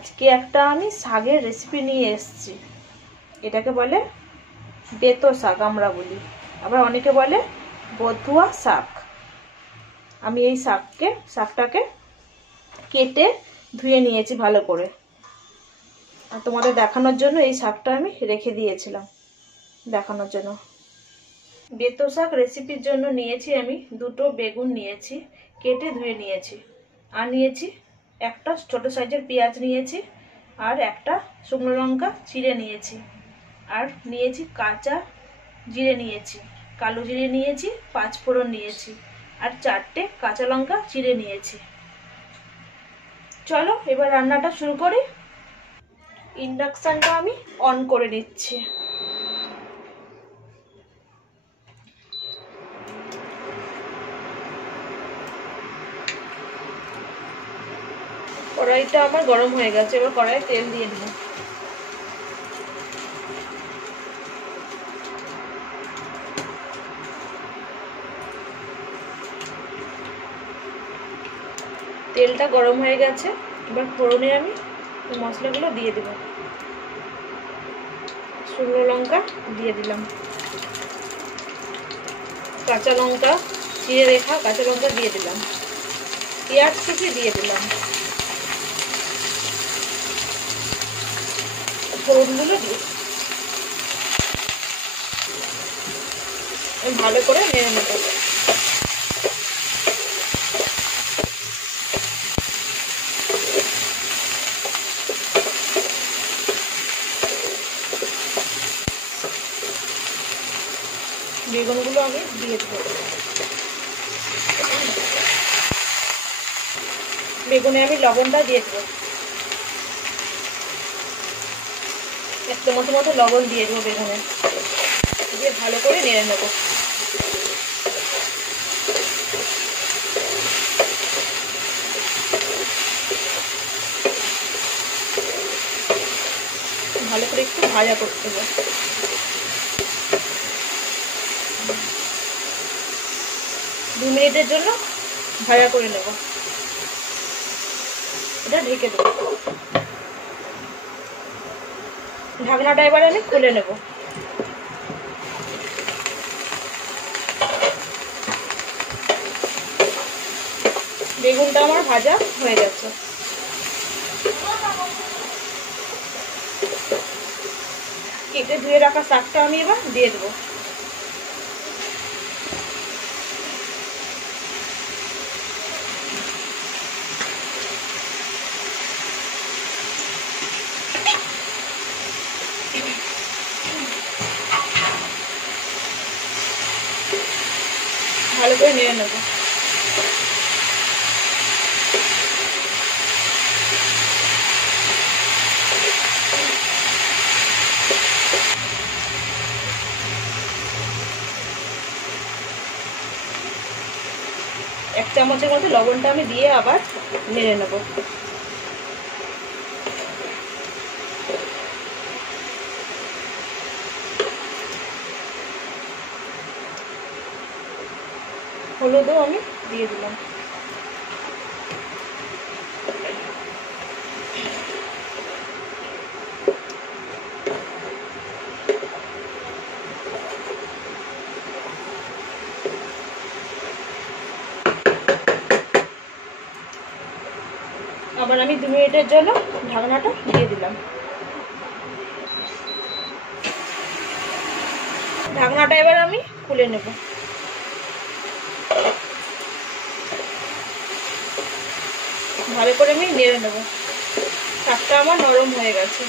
আজকে একটা আমি শাকের রেসিপি নিয়ে এসেছি। এটাকে বলে বেতো শাক আমরা বলি, আবার অনেকে বলে বথুয়া শাক। আমি এই শাকটাকে কেটে ধুয়ে নিয়েছি ভালো করে, আর তোমাদের দেখানোর জন্য এই শাকটা আমি রেখে দিয়েছিলাম দেখানোর জন্য। বেতো শাক রেসিপির জন্য নিয়েছি আমি দুটো বেগুন নিয়েছি, কেটে ধুয়ে নিয়েছি, আর নিয়েছি একটা ছোট সাইজের পেঁয়াজ নিয়েছি, আর একটা শুকনো লঙ্কা চিড়ে নিয়েছি, আর নিয়েছি কাঁচা জিরে নিয়েছি, কালো জিরে নিয়েছি, 5 ফোড়ন নিয়েছি, আর 4টে কাঁচা লঙ্কা চিড়ে নিয়েছি। চলো এবার রান্নাটা শুরু করি। ইন্ডাকশনটা আমি অন করে নিচ্ছি। কড়াইটা আমার গরম হয়ে গেছে, এবার কড়াইয়ে তেল দিয়ে দেব। তেলটা গরম হয়ে গেছে, এবার ফোড়নে আমি মশলাগুলো দিয়ে দেব। শুকনো লঙ্কা দিয়ে দিলাম, কাঁচা লঙ্কা চিড়ে রেখা কাঁচা লঙ্কা দিয়ে দিলাম, পেঁয়াজ কুচি দিয়ে দিলাম, ফোড়নগুলো দিয়ে ভালো করে নেড়ে নেব। বেগুনগুলো আমি দিয়ে দেবো। বেগুনে আমি লবণটা দিয়ে দেবো, 1 চামচ মতো লবণ দিয়ে দেবো বেগুনে, দিয়ে ভালো করে নেড়ে নেবো। ভালো করে একটু ভাজা করতে হবে, 2 মিনিটের জন্য ভাজা করে নেব। এটা ঢেকে দেবো। ঢাকনাটা এবার আমি খুলে নেব। বেগুনটা আমার ভাজা হয়ে গেছে। কেটে ধুয়ে রাখা শাকটা আমি এবার দিয়ে দেবো। ভালো করে নেড়ে নেব। এক চামচের মতো লবণটা আমি দিয়ে আবার নেড়ে নেব। হলুদও আমি দিয়ে দিলাম। আবার আমি 2 মিনিটের জন্য ঢাকনাটা দিয়ে দিলাম। ঢাকনাটা এবার আমি খুলে নেব। ভালো করে আমি নেড়ে নেব। শাকটা আমার নরম হয়ে গেছে।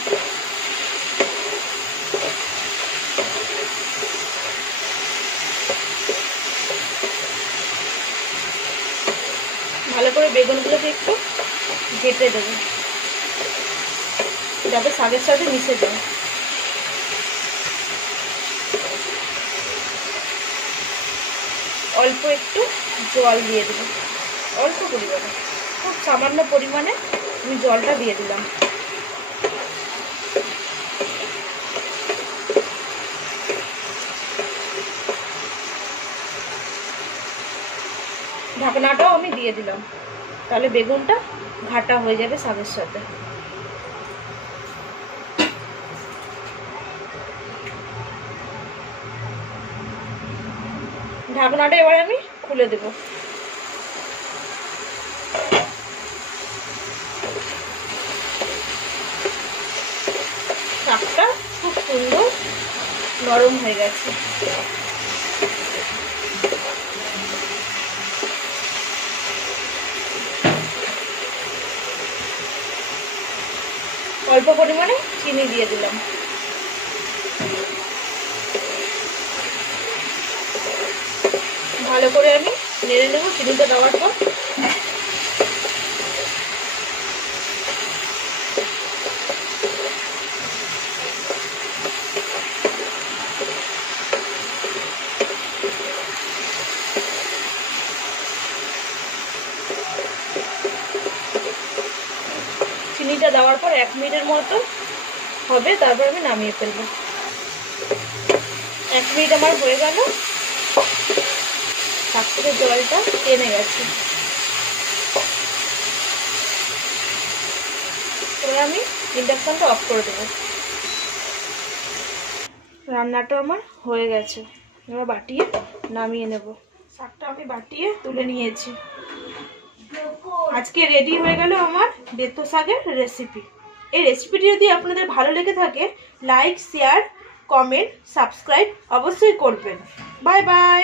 ভালো করে বেগুনগুলোকে একটু ঘেটে দেবো, যাতে শাকের সাথে মিশে যায়। অল্প একটু জল দিয়ে দেবো, অল্প পরিমাণে, খুব সামান্য পরিমাণে আমি জলটা দিয়ে দিলাম। ঢাকনাটাও আমি দিয়ে দিলাম, তাহলে বেগুনটা ঘাটা হয়ে যাবে শাকের সাথে। ঢাকনাটা এবার আমি খুলে দেব। শাকটা খুব সুন্দর নরম হয়ে গেছে। অল্প পরিমাণে চিনি দিয়ে দিলাম। ভালো করে আমি নেড়ে নেব চিনিটা দেওয়ার পর। চিনিটা দেওয়ার পর 1 মিনিটের মতো হবে, তারপর আমি নামিয়ে ফেলবো। 1 মিনিট আমার হয়ে গেল, শাক থেকে জলটা টেনে গেছে। এবার আমি ইন্ডাকশনটা অফ করে দেবো। রান্নাটা আমার হয়ে গেছে, এবার বাটিয়ে নামিয়ে নেব। শাকটা আমি বাটিয়ে তুলে নিয়েছি। আজকে রেডি হয়ে গেল আমার বেতো শাকের রেসিপি। এই রেসিপিটি যদি আপনাদের ভালো লেগে থাকে, লাইক, শেয়ার, কমেন্ট, সাবস্ক্রাইব অবশ্যই করবেন। Bye bye.